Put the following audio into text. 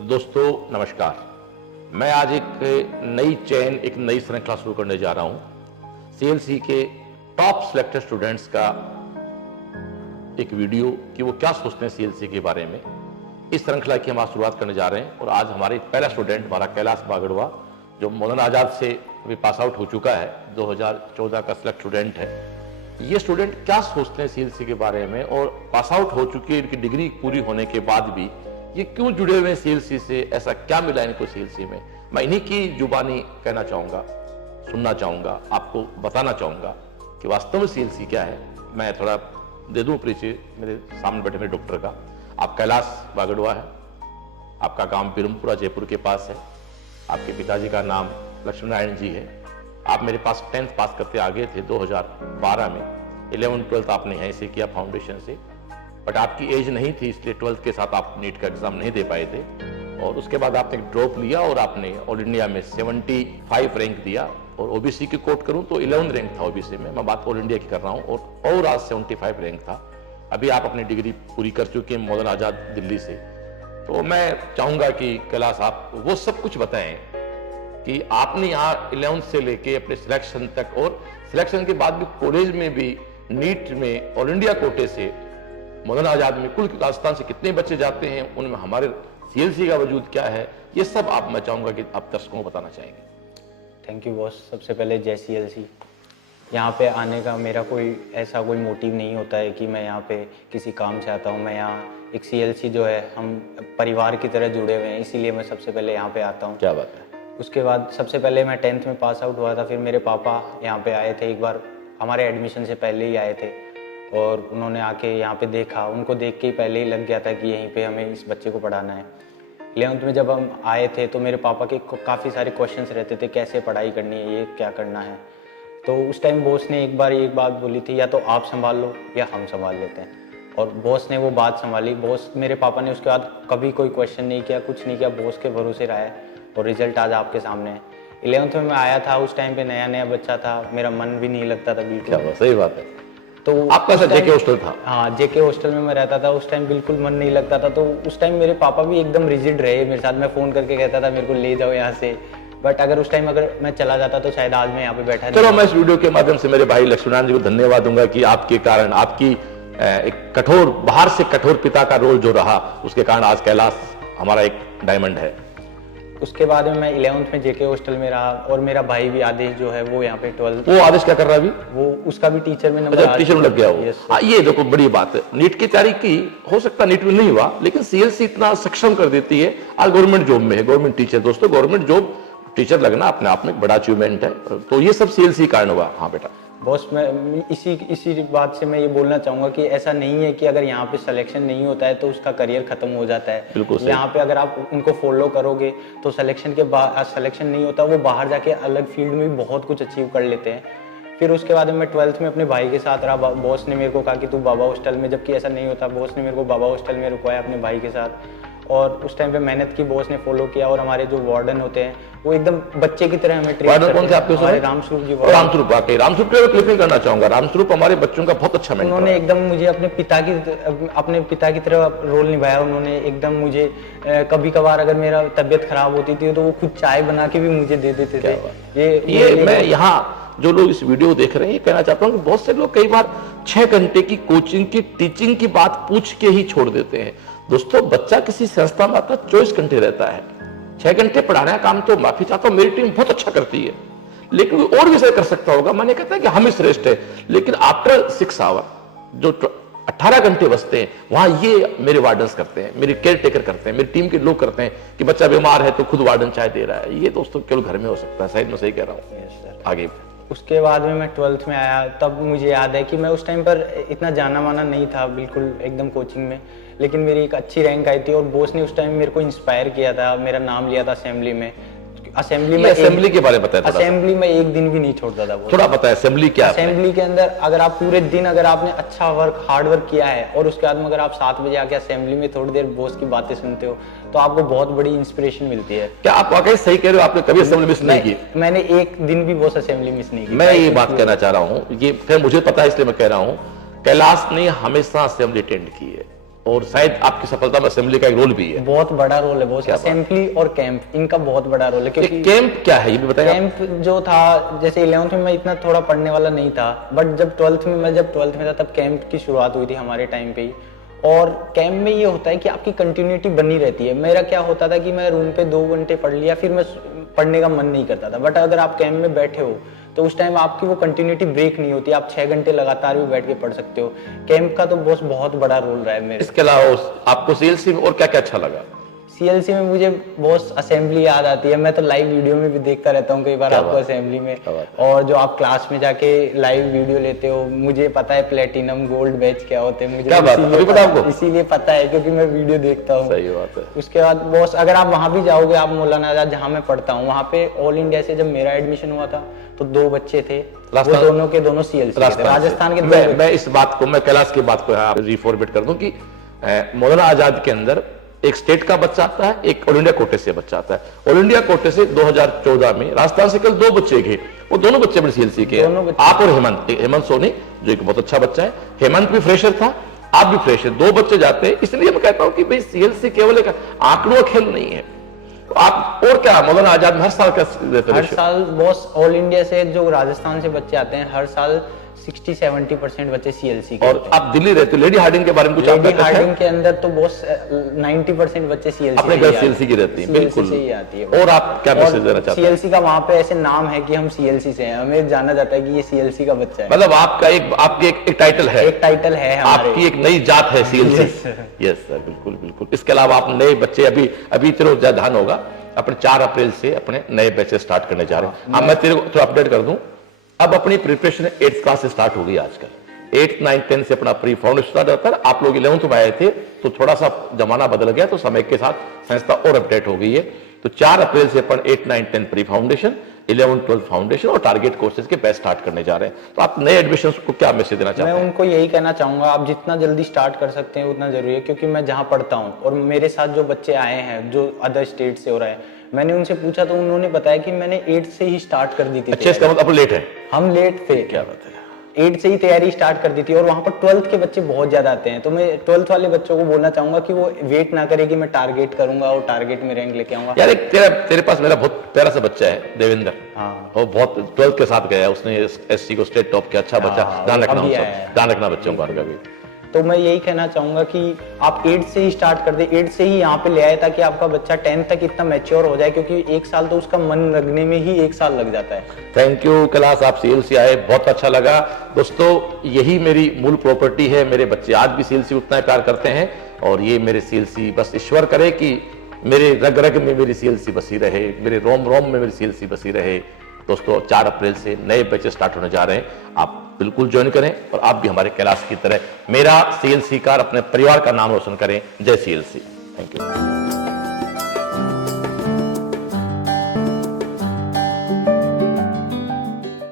दोस्तों नमस्कार। मैं आज एक नई चेन, एक नई श्रृंखला शुरू करने जा रहा हूं। सीएलसी के टॉप सिलेक्टेड स्टूडेंट्स का एक वीडियो कि वो क्या सोचते हैं सीएलसी के बारे में। इस श्रृंखला की हम आज शुरुआत करने जा रहे हैं और आज हमारे पहला स्टूडेंट हमारा कैलाश बागड़वा, जो मौलाना आजाद से अभी पास आउट हो चुका है, 2014 का सिलेक्ट स्टूडेंट है। ये स्टूडेंट क्या सोचते हैं सीएलसी के बारे में और पास आउट हो चुकी इनकी डिग्री पूरी होने के बाद भी ये क्यों जुड़े हुए हैं सीएलसी से, ऐसा क्या मिला इनको सीएलसी में, मैं इन्हीं की जुबानी कहना चाहूंगा, सुनना चाहूंगा, आपको बताना चाहूंगा कि वास्तव में सीएलसी क्या है। मैं थोड़ा दे दूं परिचय मेरे सामने बैठे मेरे डॉक्टर का। आप कैलाश बागड़वा है, आपका गांव बिरमपुरा जयपुर के पास है, आपके पिताजी का नाम लक्ष्मी नारायण जी है। आप मेरे पास 10th पास करते आ गए थे 2012 में। 11th 12th आपने यहीं से किया फाउंडेशन से, बट आपकी एज नहीं थी इसलिए 12th के साथ आप नीट का एग्जाम नहीं दे पाए थे और उसके बाद आपने ड्रॉप लिया और आपने ऑल इंडिया में 75 रैंक दिया। और ओबीसी की कोट करूं तो 11th रैंक था ओबीसी में, मैं बात ऑल इंडिया की कर रहा हूं, और आज 75 रैंक था। अभी आप अपनी डिग्री पूरी कर चुके हैं मौलाना आजाद दिल्ली से। तो मैं चाहूंगा कि कैलाश आप वो सब कुछ बताएं कि आपने यहाँ 11th से लेके अपने सिलेक्शन तक और सिलेक्शन के बाद भी कॉलेज में भी नीट में ऑल इंडिया कोटे से मौलाना आजाद में कुल राजस्थान से कितने बच्चे जाते हैं, उनमें हमारे सीएलसी का वजूद क्या है, ये सब आप मैं चाहूंगा कि आप दर्शकों को बताना चाहेंगे। Thank you boss. सबसे पहले जय सीएलसी। यहाँ पे आने का मेरा कोई ऐसा कोई मोटिव नहीं होता है कि मैं यहाँ पे किसी काम से आता हूँ। मैं यहाँ एक सीएलसी जो है, हम परिवार की तरह जुड़े हुए हैं, इसीलिए मैं सबसे पहले यहाँ पे आता हूँ। क्या बात है। उसके बाद सबसे पहले मैं 10th में पास आउट हुआ था, फिर मेरे पापा यहाँ पे आए थे, एक बार हमारे एडमिशन से पहले ही आए थे और उन्होंने आके यहाँ पे देखा। उनको देख के ही पहले ही लग गया था कि यहीं पे हमें इस बच्चे को पढ़ाना है। 11th में जब हम आए थे तो मेरे पापा के काफ़ी सारे क्वेश्चंस रहते थे, कैसे पढ़ाई करनी है, ये क्या करना है। तो उस टाइम बॉस ने एक बार एक बात बोली थी, या तो आप संभाल लो या हम संभाल लेते हैं। और बॉस ने वो बात संभाली। बॉस, मेरे पापा ने उसके बाद कभी कोई क्वेश्चन नहीं किया, कुछ नहीं किया, बॉस के भरोसे रहा है और रिजल्ट आज आपके सामने है। 11th में मैं आया था, उस टाइम पे नया नया बच्चा था, मेरा मन भी नहीं लगता था बिल्कुल। सही बात है। तो आपका सर जेके हॉस्टल था? हाँ, जेके हॉस्टल में मैं रहता था। उस टाइम बिल्कुल मन नहीं लगता था। तो उस टाइम मेरे पापा भी एकदम रिजिड रहे मेरे साथ। मैं फोन करके कहता था मेरे को ले जाओ यहाँ से, बट अगर उस टाइम अगर मैं चला जाता तो शायद आज मैं यहाँ पे बैठा। चलो, मैं इस वीडियो के माध्यम से मेरे भाई लक्ष्मीनारायण जी को धन्यवाद दूंगा कि आपके कारण, आपकी एक कठोर, बाहर से कठोर पिता का रोल जो रहा, उसके कारण आज कैलाश हमारा एक डायमंड है। उसके बाद में मैं 11th में जेके हॉस्टल में रहा और मेरा भाई भी आदेश जो है वो यहाँ पे 12th। वो आदेश क्या कर रहा है अभी? वो उसका भी टीचर में नंबर टीचर में लग गया वो। ये देखो बड़ी बात है, नीट की तैयारी की, हो सकता नीट में नहीं हुआ, लेकिन सीएलसी इतना सक्षम कर देती है। आज गवर्नमेंट जॉब में है, गवर्नमेंट टीचर। दोस्तों, गवर्नमेंट जॉब टीचर लगना अपने आप में एक बड़ा अचीवमेंट है। तो ये सब सीएलसी कारण हुआ। हाँ बेटा। बॉस, मैं इसी बात से मैं ये बोलना चाहूंगा कि ऐसा नहीं है कि अगर यहाँ पे सिलेक्शन नहीं होता है तो उसका करियर खत्म हो जाता है। बिल्कुल। यहाँ पे अगर आप उनको फॉलो करोगे तो सिलेक्शन के बाद, सिलेक्शन नहीं होता, वो बाहर जाके अलग फील्ड में भी बहुत कुछ अचीव कर लेते हैं। फिर उसके बाद मैं 12th में अपने भाई के साथ रहा। बॉस ने मेरे को कहा कि तू बाबा हॉस्टल में, जबकि ऐसा नहीं होता, बॉस ने मेरे को बाबा हॉस्टल में रुकवाया अपने भाई के साथ। और उस टाइम पे मेहनत की, बॉस ने फॉलो किया। और हमारे जो वार्डन होते हैं वो एकदम बच्चे की तरह हमें ट्रीट करते हैं। कौन से आपके? रामस्वरूप जी। रामस्वरूप, वाकई रामस्वरूप पे क्लिपिंग करना चाहूंगा। रामस्वरूप हमारे बच्चों का बहुत अच्छा मेंटर है। उन्होंने एकदम मुझे अपने पिता की तरह रोल निभाया। उन्होंने एकदम मुझे, कभी कभार अगर मेरा तबीयत खराब होती थी तो वो खुद चाय बना के भी मुझे दे देते थे। ये मैं यहाँ जो लोग इस वीडियो देख रहे हैं, ये कहना चाहता हूँ कि बहुत से लोग कई बार 6 घंटे की कोचिंग की, टीचिंग की बात पूछ के ही छोड़ देते हैं। दोस्तों, बच्चा किसी संस्था में आता 24 घंटे रहता है। 6 घंटे पढ़ाने का काम तो, माफी चाहता हूं, मेरी टीम बहुत अच्छा करती है, लेकिन और भी सही कर सकता होगा। मैंने कहता है कि हम ही श्रेष्ठ है, लेकिन आफ्टर 6 आवर जो 18 घंटे बचते हैं, वहां ये मेरे वार्डन्स करते हैं, मेरे केयर टेकर करते हैं, मेरी टीम के लोग करते हैं कि बच्चा बीमार है तो खुद वार्डन चाय दे रहा है। ये दोस्तों केवल घर में हो सकता है। शायद मैं सही कह रहा हूँ। आगे उसके बाद में मैं 12th में आया, तब मुझे याद है कि मैं उस टाइम पर इतना जाना माना नहीं था बिल्कुल एकदम कोचिंग में, लेकिन मेरी एक अच्छी रैंक आई थी और बॉस ने उस टाइम मेरे को इंस्पायर किया था। मेरा नाम लिया था असेंबली में। असेंबली के बारे में बताया। असेंबली में एक दिन भी नहीं छोड़ता था वो। थोड़ा बताया असेंबली क्या है? असेंबली के अंदर अगर आप पूरे दिन, अगर आपने अच्छा वर्क, हार्ड वर्क किया है और उसके बाद में अगर आप 7 बजे आके असेंबली में थोड़ी देर बॉस की बातें सुनते हो तो आपको बहुत बड़ी इंस्पिरेशन मिलती है। क्या आप वाकई सही कह रहे हो? आपने कभी असेंबली मिस नहीं की? मैंने एक दिन भी बॉस असेंबली मिस नहीं की। मैं ये बात कहना चाह रहा हूँ, ये खैर मुझे पता है इसलिए मैं कह रहा हूँ, कैलाश ने हमेशा असेंबली अटेंड की है। और शायद आपकी सफलता में असेंबली का एक रोल भी है। बहुत बड़ा रोल है बॉस, असेंबली और कैंप इनका बहुत बड़ा रोल है। क्योंकि कैंप क्या है ये भी बताइए। कैंप जो था, जैसे 11th में मैं इतना थोड़ा पढ़ने वाला नहीं था, बट जब 12th में था तब कैंप की शुरुआत हुई थी हमारे टाइम पे ही। और कैंप में ये होता है कि आपकी कंटिन्यूटी बनी रहती है। मेरा क्या होता था कि मैं रूम पे 2 घंटे पढ़ लिया, फिर मैं पढ़ने का मन नहीं करता था। बट अगर आप कैंप में बैठे हो तो उस टाइम आपकी वो कंटिन्यूटी ब्रेक नहीं होती, आप 6 घंटे लगातार भी बैठ के पढ़ सकते हो। कैंप का तो बॉस बहुत बड़ा रोल रहा है मेरे। इसके अलावा आपको सीएलसी में और क्या क्या अच्छा लगा? सीएलसी में मुझे बहुत असेंबली याद आती है। मैं तो लाइव वीडियो में भी देखता रहता हूँ कई बार आपको असेंबली में, और जो आप क्लास में जाके लाइव वीडियो लेते हो, मुझे पता है प्लेटिनम गोल्ड बैच क्या होते हैं, मुझे इसीलिए पता है क्योंकि मैं वीडियो देखता हूँ। सही बात है। उसके बाद बॉस अगर आप वहां भी जाओगे, आप मौलाना आजाद जहाँ मैं पढ़ता हूँ, वहाँ पे ऑल इंडिया से जब मेरा एडमिशन हुआ था तो 2 बच्चे थे, वो दोनों के दोनों सीएलसी थे, राजस्थान के। मैं इस बात को, मैं कैलाश की बात को रिफॉर्मेट कर दूं कि मौलाना आजाद के अंदर एक स्टेट का बच्चा आता है, एक ऑल इंडिया कोटे से बच्चा आता है। ऑल इंडिया कोटे से 2014 में राजस्थान से कल 2 बच्चे गए, वो दोनों बच्चे बड़े सीएलसी के, आप और हेमंत सोनी जो एक बहुत अच्छा बच्चा है। हेमंत भी फ्रेशर था, आप भी फ्रेशर, 2 बच्चे जाते हैं। इसलिए मैं कहता हूं कि भाई सीएलसी केवल एक आंकड़ों का खेल नहीं है। तो आप और क्या मौलाना आजाद में हर साल का देते हैं? हर साल बॉस ऑल इंडिया से जो राजस्थान से बच्चे आते हैं, हर साल 60-70% बच्चे सीएलसी के। और आप दिल्ली रहते हो, लेडी हार्डिंग के बारे में कुछ आपका? लेडी हार्डिंग के अंदर तो बॉस 90% बच्चे सीएलसी अपने घर सीएलसी की रहती है। बिल्कुल से ही आती है। और आप क्या मैसेज देना चाहते हैं? सीएलसी का वहाँ पे ऐसे नाम है कि हम सीएलसी से हैं, हमें जाना जाता है कि ये सीएलसी का बच्चा है। मतलब आपका एक टाइटल है, एक टाइटल है, आपकी एक नई जात है सीएलसी। यस सर, बिल्कुल बिल्कुल। इसके अलावा आप नए बच्चे अभी तेरे ध्यान होगा, अपने 4 अप्रैल से अपने नए बैचेस स्टार्ट करने जा रहे हैं। मैं तेरे को अपडेट कर दूं, अब अपनी प्रिपरेशन 8th क्लास से स्टार्ट हो गई। आजकल 8th 9th 10th से अपना प्री फाउंडेशन स्टार्ट होता है। आप लोग 11th में आए थे तो थोड़ा सा जमाना बदल गया, तो समय के साथ संस्था और अपडेट हो गई है। तो 4 अप्रैल से अपन 8th 9th 10th pre foundation, 11th 12th foundation और टारगेट कोर्सेज के बैच स्टार्ट करने जा रहे हैं। तो आप नए एडमिशन को क्या मैसेज देना चाहते हैं? मैं उनको यही कहना चाहूंगा, आप जितना जल्दी स्टार्ट कर सकते हैं उतना जरूरी है। क्योंकि मैं जहाँ पढ़ता हूँ और मेरे साथ जो बच्चे आए हैं जो अदर स्टेट से हो रहे हैं, मैंने उनसे पूछा तो उन्होंने बताया कि मैंने 8th से ही स्टार्ट कर दी थी। अच्छा, इसका मतलब लेट है? हम लेट थे। क्या बात है। 8th से ही तैयारी स्टार्ट कर दी थी। और वहां पर 12th के बच्चे बहुत ज्यादा आते हैं, तो मैं 12th वाले बच्चों को बोलना चाहूंगा कि वो वेट ना करे कि मैं टारगेट करूंगा और टारगेट में रैंक लेके आऊंगा। यार एक तेरे पास मेरा बहुत प्यारा सा बच्चा है देवेंद्र। हाँ, वो बहुत 12th के साथ गया, उसने एससी को स्टेट टॉप किया। अच्छा बच्चा, ध्यान रखना बच्चों का भी। तो मैं यही कहना चाहूंगा कि आप 8th से ही स्टार्ट कर दे, 8th से ही यहाँ पे ले आए, ताकि आपका बच्चा 10th तक इतना मैच्योर हो जाए। क्योंकि 1 साल तो उसका मन लगने में ही 1 साल लग जाता है। थैंक यू कैलाश, आप सीएलसी आए, बहुत अच्छा लगा। दोस्तों, यही मेरी मूल प्रॉपर्टी है। मेरे बच्चे आज भी सीएलसी उतना प्यार करते हैं, और ये मेरे सीएलसी, बस ईश्वर करे कि मेरे रग रग में मेरी सीएलसी बसी रहे, मेरे रोम रोम में मेरी सीएलसी बसी रहे। दोस्तों, 4 अप्रैल से नए बैचेस स्टार्ट होने जा रहे हैं, आप बिल्कुल ज्वाइन करें और आप भी हमारे कैलाश की तरह मेरा सीएलसी कार अपने परिवार का नाम रोशन करें। जय सीएलसी। Thank you.